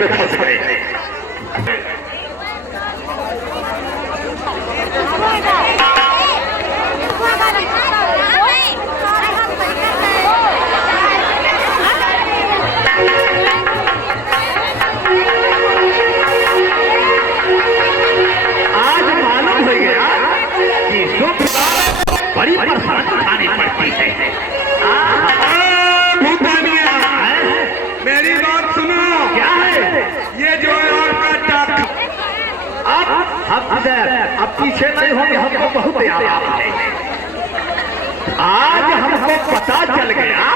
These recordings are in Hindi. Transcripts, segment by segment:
में फंस गए। आज मालूम हो गया कि बड़ी परेशानी उठानी पड़ती है। मेरी बात सुनो। क्या है ये जो है आपका डाक, अब पीछे नहीं होंगे, हमको बहुत याद है। आज हमको पता चल गया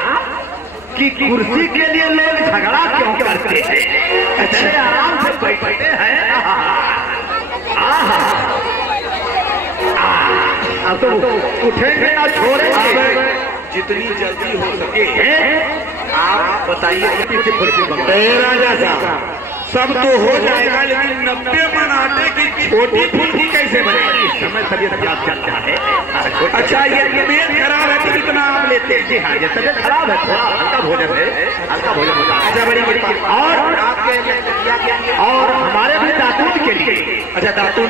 कि कुर्सी के लिए लोग झगड़ा क्यों करते हैं। अच्छे आराम से बैठते हैं। अब तो उठेंगे ना छोड़ेंगे। जितनी जल्दी हो सके आप बताइए। तेरा जैसा सब तो हो जाएगा, लेकिन 90 मन आटे की छोटी फुल्की कैसे बनेगी? समय तबियत याद चलता है। अच्छा, ये तबीयत खराब है तो कितना आप लेते हैं? जी हाँ, ये तबियत खराब है, थोड़ा हल्का भोजन है, हल्का भोजन होता है। अच्छा, बड़ी बात। और आपके और हमारे भी दातून के लिए, अच्छा दातून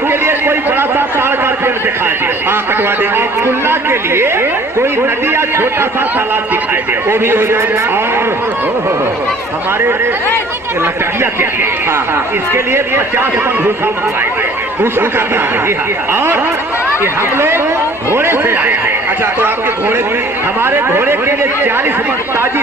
के लिए कोई बड़ा सा ताड़ का पेड़ दिखाई दे। हाँ, कटवा देंगे। कुल्ला के लिए कोई नदी या छोटा सा तालाब दिखाई दे, वो भी हो जाएगा। और हमारे लकड़िया के लिए, हाँ, इसके लिए 50 मन भूसा मंगवाएंगे। भूसा करना है। और कि हम लोग घोड़े से आए हैं। अच्छा, तो आपके घोड़े की हमारे घोड़े के लिए 40 मन ताजी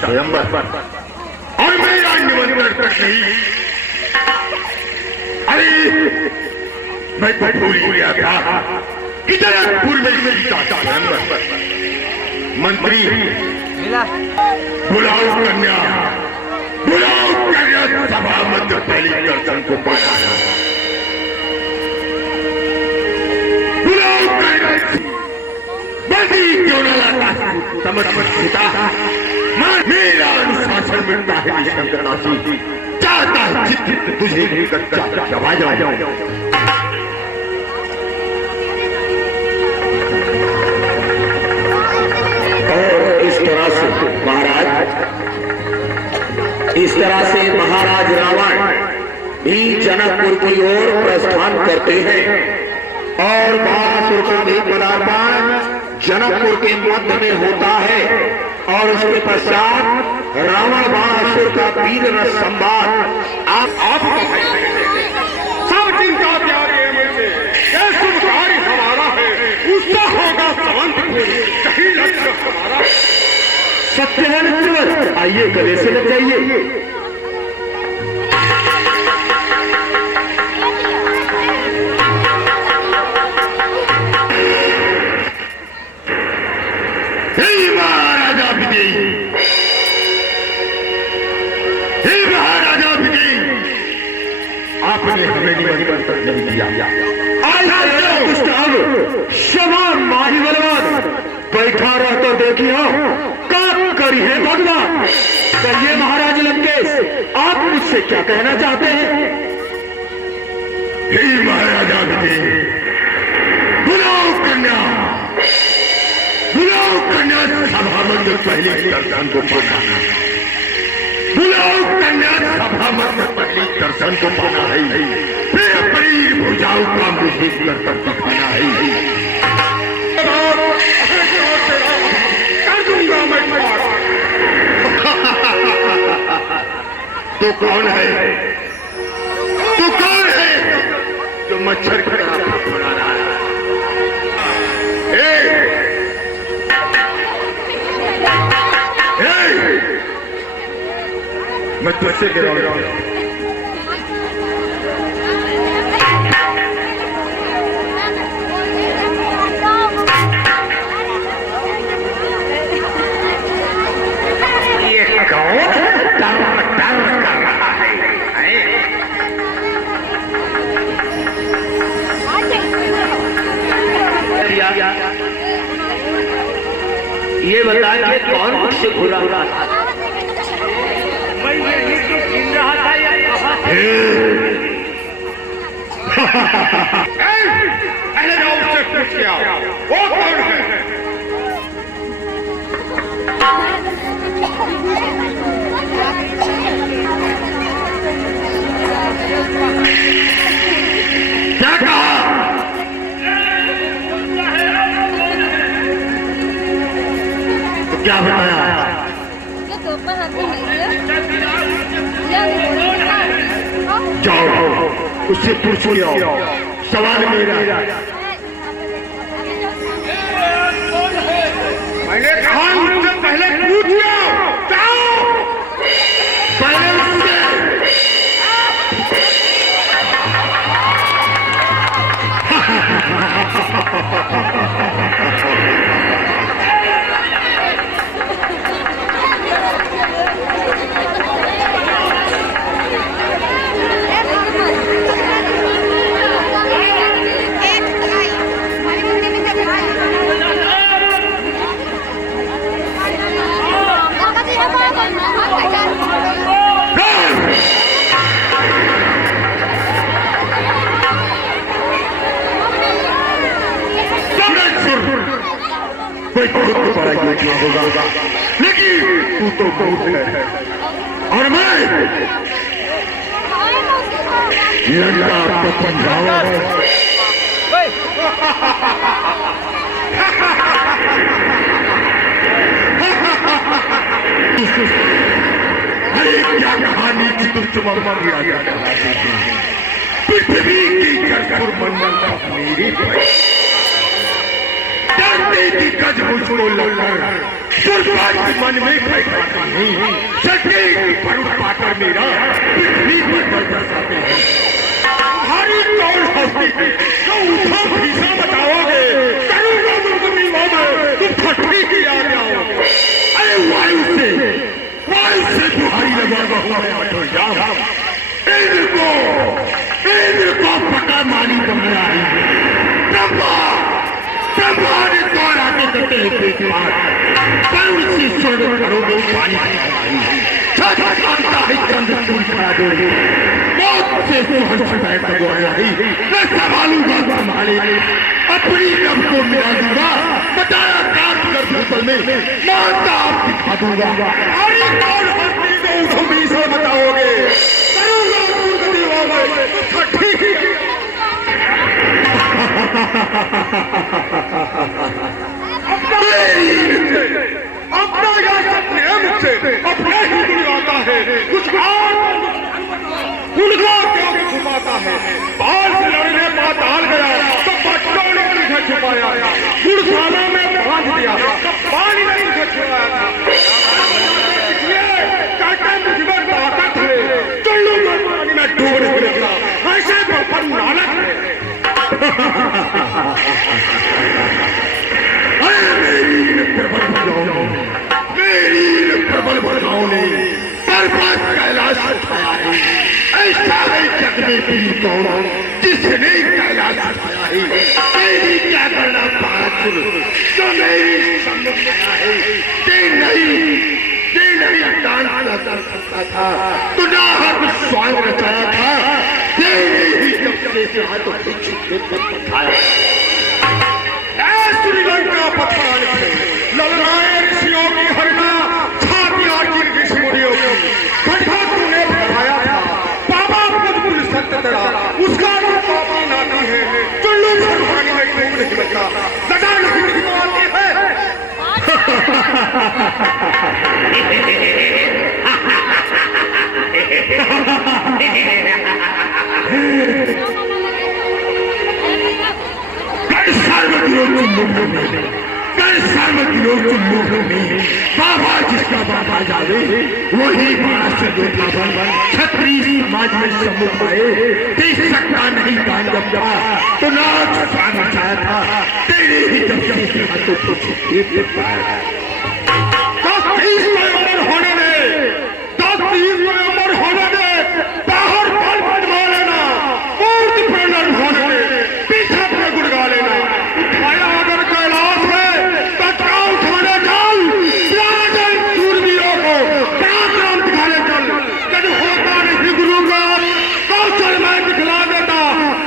स्वयंवर और मेरा निमंत्रण नहीं। अरे मैं तो भूल गया था कि जनकपुर में सीता स्वयंवर। मंत्री बुलाओ कन्या, सभा मध्य पहली दर्शन को पाना। बुलाओ कन्या, बंदी क्यों न लाता समझता। मेरा अनुशासन मिलता है शंकरनाथी, चाहता है चित्त तुझे कच्चा दबा जाऊं। और इस तरह से महाराज रावण भी जनकपुर की ओर प्रस्थान करते हैं और बाणासुर का भी पदार्पण जनकपुर के मध्य में होता है। और उसके पश्चात रावण बाणासुर का वीर रस संवाद। आप सब चिंता त्यागे मुझसे, यह शुभ कार्य हमारा है, उसका होगा संवंतपुर, कहीं लक्ष्य हमारा। सत्य है मित्रवत, आइए गले से लग जाइए। महाराजा विजय, आपने हमें निमंत्रण नहीं दिया। क्षमा माही बलवान, बैठा रह तो देखियो का करी है भगवान। कहिए महाराज लंकेश, आप मुझसे क्या कहना चाहते हैं? हे महाराजा विजय, बुलाओ कन्या, सभा मंदिर पहले दर्शन को पाना। बुलाओ कन्या, सभा मंदिर पहले दर्शन को पाना है। फिर अपनी भुजाओं का मुझे करतब दिखाना है। कर दूंगा मैं। तो कौन है, तो कौन है जो मच्छर की तरह फड़फड़ा रहा है? मैं तुझसे गिरा रहा हूं। ये कौन डर कर रहा है? ये बताइए कौन मुझसे घुरा रहा था? मैं यही तो गिन रहा था या कहाँ से? पहले जाओ उससे पूछ के आओ, वो कौन है? क्या कहा? क्या बताया? जाओ उससे पूछ के आओ, सवाल मेरा। मैंने कहा उनसे पहले पूछ लो, जाओ पहले उससे कोई बहुत बड़ा योजना होगा, लेकिन तू तो बहुत है और मैं लड़का तो पंजावा अरे क्या कहानी की तुम चुमा गिरा पृथ्वी की कर्पूर मंडल मेरी की गज मुझको लड़कर दुर्भाग्य मन में बैठाते हैं, सच्चे परुण पाकर मेरा पृथ्वी पर बरसाते हैं। तुम्हारी कौन हस्ती है जो उठो भीषण बताओगे? करूंगा दुर्गमी में तुम फटकी ही आ जाओ। अरे वायु से बुहारी लगा हुआ है अठोजाम। इंद्र को पका मानी बनाया है। ब्रह्मा ने कौन आते करते करुण से स्वर्ग घरों में पानी छाता है चंद्र तुम खड़ा दो मौत से सुहर्ष बैठ गया मैं संभालूंगा तुम्हारे अपनी रब को मिला दूंगा, बताया काट कर भूतल में मानता आप दिखा दूंगा। अरे कौन हस्ती को उठो भीषण बताओगे? करूंगा दुर्गति में फटकी ही अपना याद अपने मुझसे अपने ही बुलवाता है, कुछ और उनका क्यों छुपाता है? बाल से लड़ने पाताल गया तो बच्चों ने तुझे छुपाया था, गुड़खाना में बांध दिया तो पानी ने तुझे छुपाया था। काका मुझमें ताकत है, चुल्लू में पानी में डूब निकला, ऐसे पर नालक है। मेरी प्रबल भुजाओं ने पर्वत कैलाश उठाया है। ऐसा है जग में भी कौन जिसने कैलाश उठाया है। मेरी क्या करना पाचुर जो मेरी सम्मुख आया है। ते नहीं डांस कर सकता था, तो ना हर स्वांग रचाया था। तेरी ही कब्जे से हाथों पीछे उठाया। श्रीलंका पठान थे, ललनाए ऋषियों की हरना, छातियां गिर ऋषि मुनियों की, खड्डा तूने फैलाया था, बाबा बुलबुल सत्य तेरा, उसका भी पापा नाती है, चुल्लू पर पानी में डूब नहीं लगता, लगा नहीं आती है। कई सार्वजनिक में बाबा जिसका बाबा जावे वही बड़ा से जोधा बन छत्री समाज में सम्मुख आए। देख सकता नहीं था जब तो नाच पाना चाहा था तेरे ही जब हाथों को होने दे बाहर बल बनवा लेना, मूर्ति प्रणन होने दे, पीछे पे गुड़गा लेना। उठाया अगर कैलाश है तत्काल उठाने चल, चल सूरवीरों को पराक्रम दिखाने चल। यदि होता नहीं गुरु का तो चल मैं दिखला देता,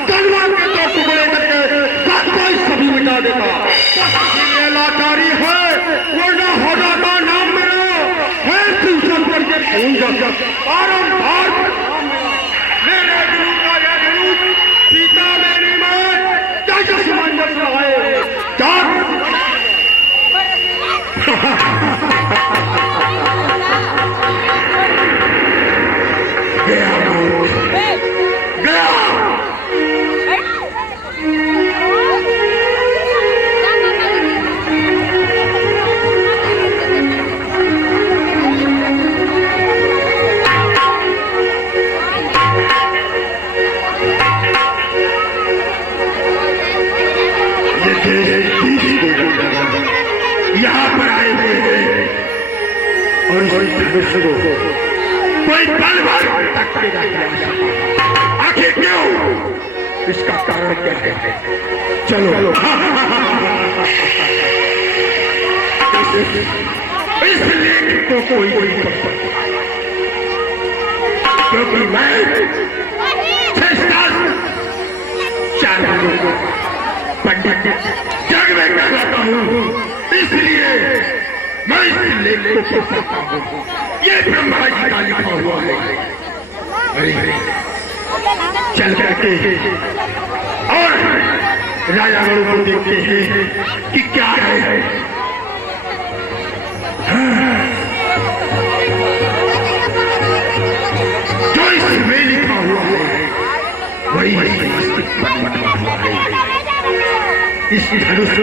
तलवार के दो टुकड़े करके सबको सभी मिटा देता। ये लाचारी है वरना हो जाता नाम मेरा है शिवशन करके भूल जाता। बारंबार मेरे गुरु का यह गुरु सीता मेरी मां तेजस मंडल रहे यहाँ पर आए हुए हैं और कोई पल भर आखिर क्यों, इसका कारण क्या है? चलो इस लेख को कोई नहीं कर सकता क्योंकि मैं 4 पंडित जग में कहलाता हूँ, इसलिए मैं इस लेख को पढ़ सकता हूँ। ये ब्रह्मा जी का लिखा हुआ है। अरे चल करके और राजागणों को देखते हैं कि क्या है। जो इसमें लिखा हुआ है वही बना हुआ है। इस धनुष को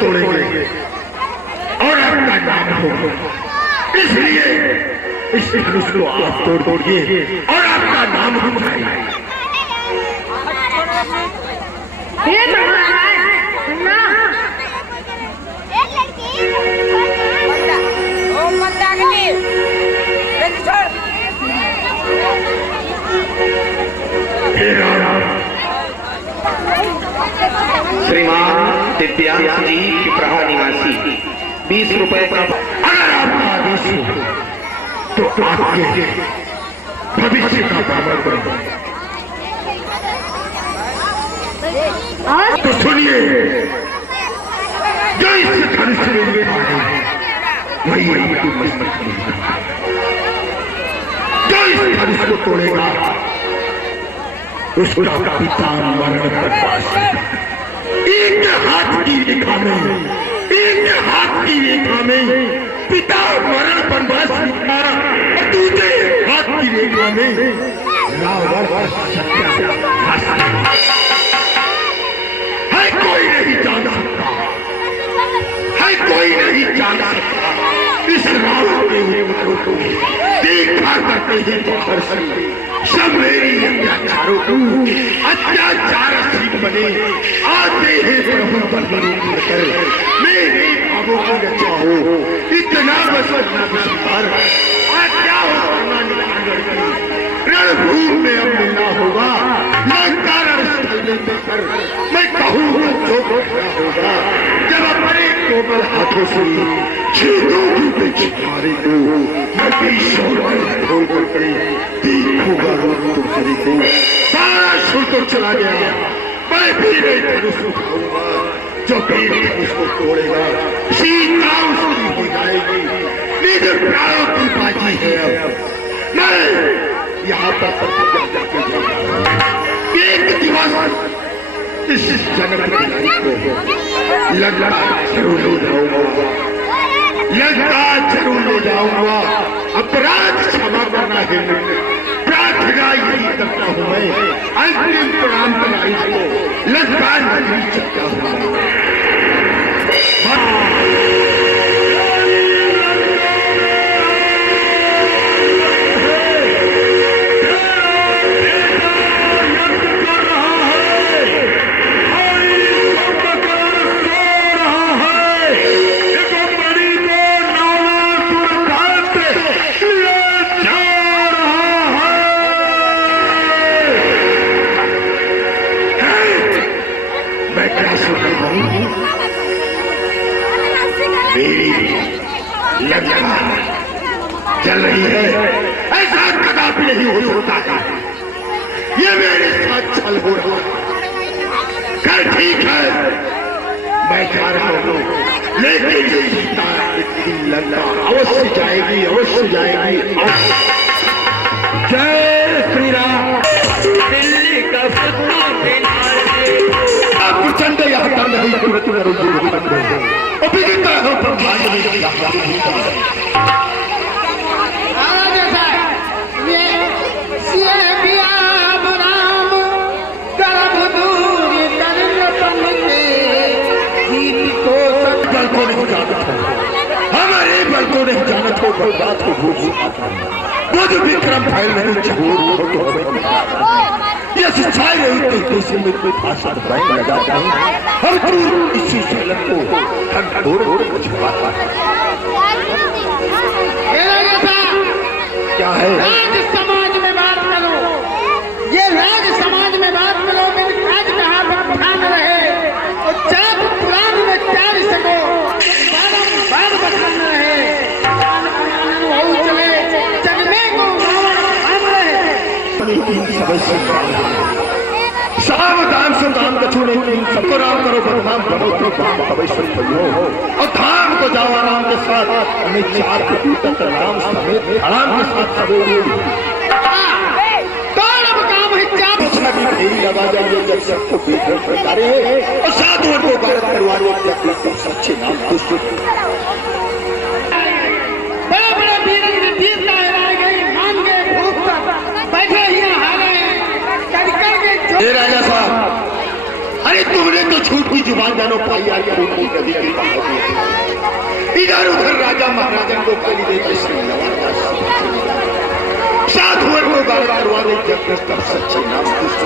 तोड़ेंगे और आपका नाम होगा, इसलिए इस धनुष को आप तोड़िए और आपका नाम हो जाएगा। श्रीमान दिव्यांश जी पिपराहा निवासी 20 रुपए का। अगर आपका आदेश हो तो आपके भविष्य का पालन करो। तो सुनिए, जो इस धनुष में लिखा है वही आपकी मस्जिद में, जो इस धनुष को तोड़ेगा उसका पिता मरण पर पास है। एक हाथ की रेखा में, एक हाथ की रेखा में पिता मरण पर बस लिखा और दूसरे हाथ की रेखा में रावण सत्यानाश है। कोई नहीं जान सकता, है कोई नहीं जान सकता इस रावण के हुए को देखा करते ही बाहर से सब मेरी अत्याचारों को अत्याचार सिद्ध बने आते हैं प्रभु बलबली कर मेरे भावों की रक्षा हो। इतना बस क्या हो रणभूमि में अब मिलना होगा। लंका स्थल में मिलकर मैं कहूँगा जो क्या होगा जब अपने कोमल हाथों से चीतों की पिछवाड़े को मैं खोल करके देखूंगा तुम्हारी को। सारा सुर तो चला गया, मैं भी नहीं धनुष उठाऊंगा। जो भी धनुष को तोड़ेगा सीता उसकी हो जाएगी। निज प्राणों की बाजी है। मैं यहाँ पर लंका जरूर ले जाऊंगा, लंका जरूर ले जाऊंगा। अपराध क्षमा करना है, प्रार्थना यही करता हूं मैं, अंतिम प्रणाम करना इसको, लंका नगरी चलता हूं। चल रही है, ऐसा कदापि नहीं हो सकता है, ये मेरे साथ छल हो रहा है। कर ठीक है, मैं जा रहा हूं, लेकिन लंका अवश्य जाएगी, अवश्य जाएगी। जय श्री राम। दिल्ली का प्रचंड यहाँ कर नहीं तुरंत अभिजिता हो ब्रह्मांड में हमारे बल को नहीं जानत हो, बात हो बुध विक्रम फैल नहीं चबूर ये सच्चाई रही तो इसी में कोई भाषा बैंक लगाता हूँ, हम तू इसी झलक को छुपाता है। क्या है? राज समाज में बात करो, ये राज समाज में बात करो, मेरी राज कहाँ ध्यान रहे और चाप पुराण में त्याग सको, बार बखान रहे, चले जगमे को रावण रहे। सावधान से दान का छूने सबको राम करो, बदनाम करो तो राम अवश्य करो, और धाम को जाओ आराम के साथ। हमें 4 कोटि तक राम समेत आराम के साथ सवेरे काम है चाप आवाज जब सबको बेघर प्रकारे और साधुओं को भारत करवाने जब सच्चे नाम दुष्ट बड़े बड़े वीर लहराए गए, मान गए, भूख बैठे ही हारे कर राजा साहब। अरे तुमने तो झूठ की जुबान जानो पाई यार, इधर उधर राजा महाराजा को गाली दे साधुओं को गाली करवाने जब तक सच्चे नाम दुष्ट।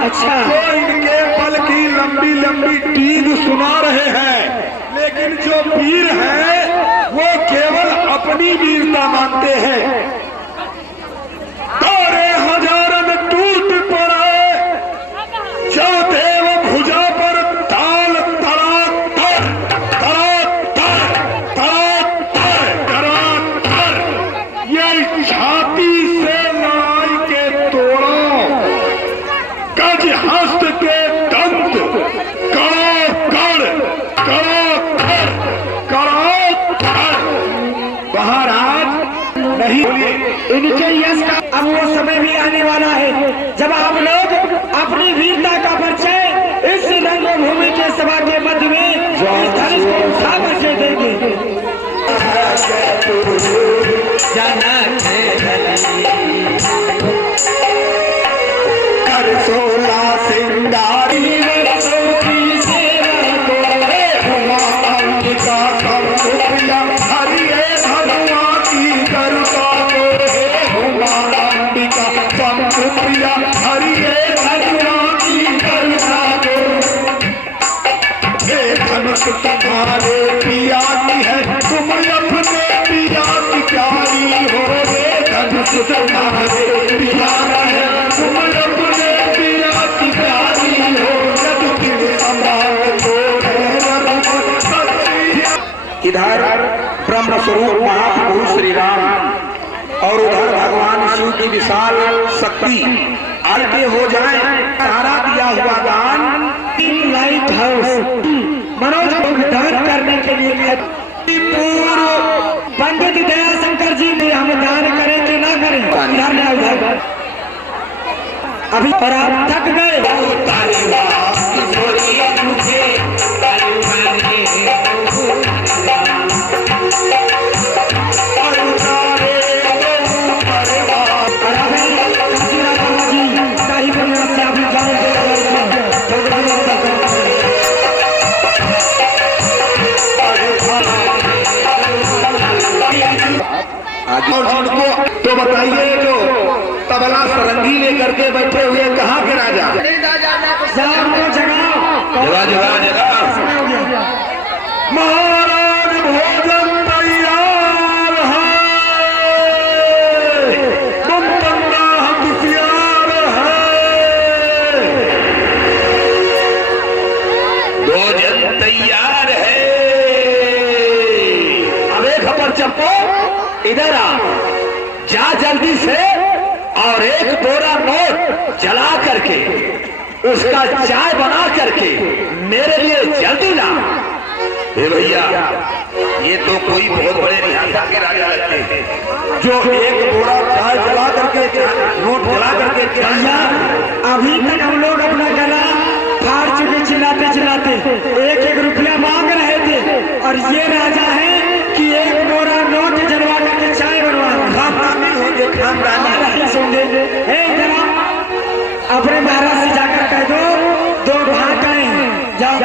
अच्छा, तो इनके पल की लंबी लंबी टीन सुना रहे हैं, लेकिन जो वीर है वो केवल अपनी वीरता मानते हैं। तारे हजारन टूट पड़े, जो देव भुजा पर ताल तड़ाक तर तड़ाक तर तड़ाक तर तड़ाक तर, ये छाती से लड़ाई के तोड़ो, गज हस्त के दंत करो कर करो कर करो कर। महाराज नहीं इनके यश का अब वो समय भी आने वाला है जब आप लोग अपनी वीरता का परिचय इस रंगभूमि के सभा के मध्य में इस धनुष को उठा कर देंगे। कर 16 सिंगारी तुम्हारे पिया की है, तुम अपने पिया की प्यारी हो रे, धनुष तुम्हारे पिया है, तुम अपने पिया की प्यारी हो, जब दिल संभाल को इधर ब्रह्म स्वरूप महाप्रभु श्री राम और उधर भगवान शिव की विशाल शक्ति आगे हो जाए। तारा दिया हुआ दान लाइट हाउस मनोज को दान करने के लिए पूर्व पंडित दयाशंकर जी ने हम दान करें कि ना करें, अभी पर आप थक गए। और जिनको तो बताइए जो तबला सरंगी लेकर के बैठे हुए कहाँ के राजा? जगह जगह जगह महाराज भोजन तैयार है, तुम बंदा होशियार है, भोजन तैयार है। अब एक खबर चप्पो इधर आ, जा जल्दी से और एक बोरा नोट जला करके उसका चाय बना करके मेरे लिए जल्दी ला। हे भैया, ये तो कोई बहुत बड़े रियासत के राजा लगते हैं जो एक बोरा चाय जला करके नोट जला करके। भैया अभी तक हम लोग अपना गला फाड़ चुके चिल्लाते चिल्लाते, एक एक रुपया मांग रहे थे और ये राजा है कि एक बोरा नोट जलवा करके चाय बनवा। खानदानी होंगे, खानदानी सुनते जरा अपने महाराज से जाकर कह दो 2 भाग आए जाओ।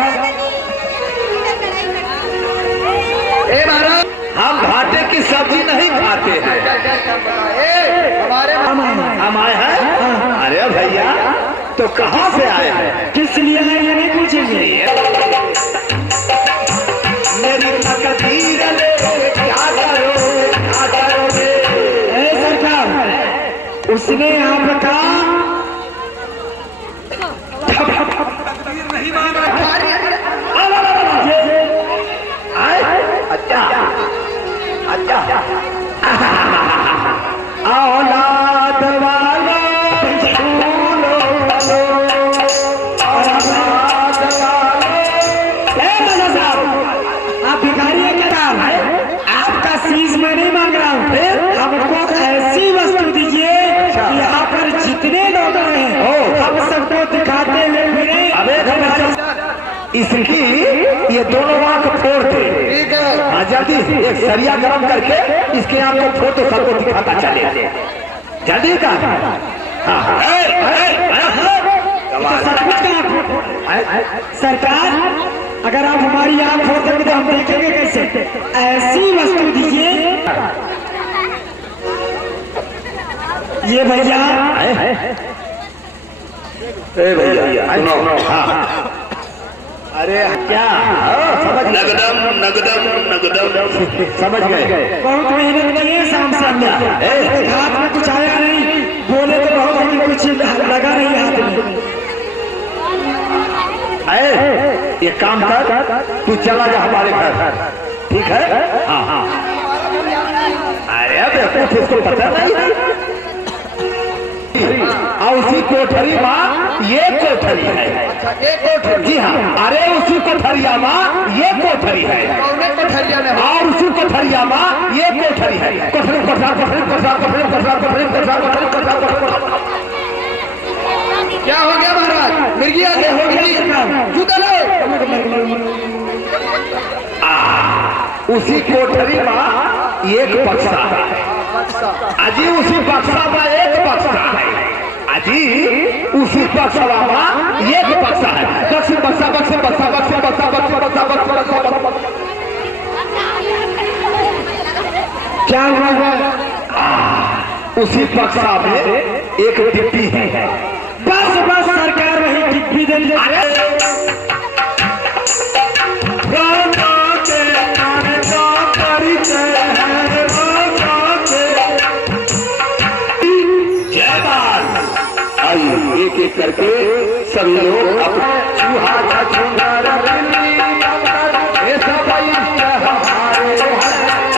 महाराज हम घाटे की सब्जी नहीं खाते हैं, हम आए हैं। अरे भैया तो कहाँ से आए हैं, किस लिए आए ये नहीं पूछेंगे। मेरी तकदीर ले क्या करोगे? सरकार उसने यहाँ पे कहा अच्छा अच्छा औलाद वाला आप भिखारी है क्या? आपका सीज मैं नहीं मांग रहा हूँ, हमको ऐसी वस्तु दीजिए कि यहाँ पर जितने लोग हैं हम सबको दिखाते हुए फिरे। इसकी ये दोनों आंख फोड़ दे, जल्दी एक सरिया गरम करके इसके आंख को फोड़ तो सबको दिखाता चले जल्दी का। सरकार अगर आप हमारी आंख फोड़ देंगे तो हम देखेंगे कैसे? ऐसी वस्तु दीजिए। ये भैया भैया अरे क्या समझ नगदम नगदम नगदम समझ गए। बहुत मेहनत की है शाम से अंदर, हाथ में कुछ आया नहीं, बोले तो बहुत लेकिन कुछ लगा नहीं हाथ में। ये काम कर, तू चला जा हमारे घर, ठीक है? हाँ हाँ। अरे अब इसको पता नहीं। और उसी कोठरी में ये कोठरी है। जी हाँ, अरे उसी कोठरिया में ये कोठरी है और उसी कोठरिया में ये कोठरी है। कोठरी कोठरा कोठरी कोठरा कोठरी कोठरा कोठरी कोठरा कोठरी कोठरा कोठरी। क्या हो गया महाराज? मिर्गिया क्या हो गया? जूता लो। उसी कोठरी में एक बक्सा है, अजी उसी बक्सा में एक बक्सा है, अजी उसी बक्सा में एक बक्सा है। बक्सी बक्सा बक्सी बक्सा बक्सी बक्सा बक्सा बक्सा बक्सा बक्सा। क्या हुआ? उसी बक्सा में एक डिब्बी है। बस बस सरकार वही डिब्बी दे एक एक करके सभी लोग अपना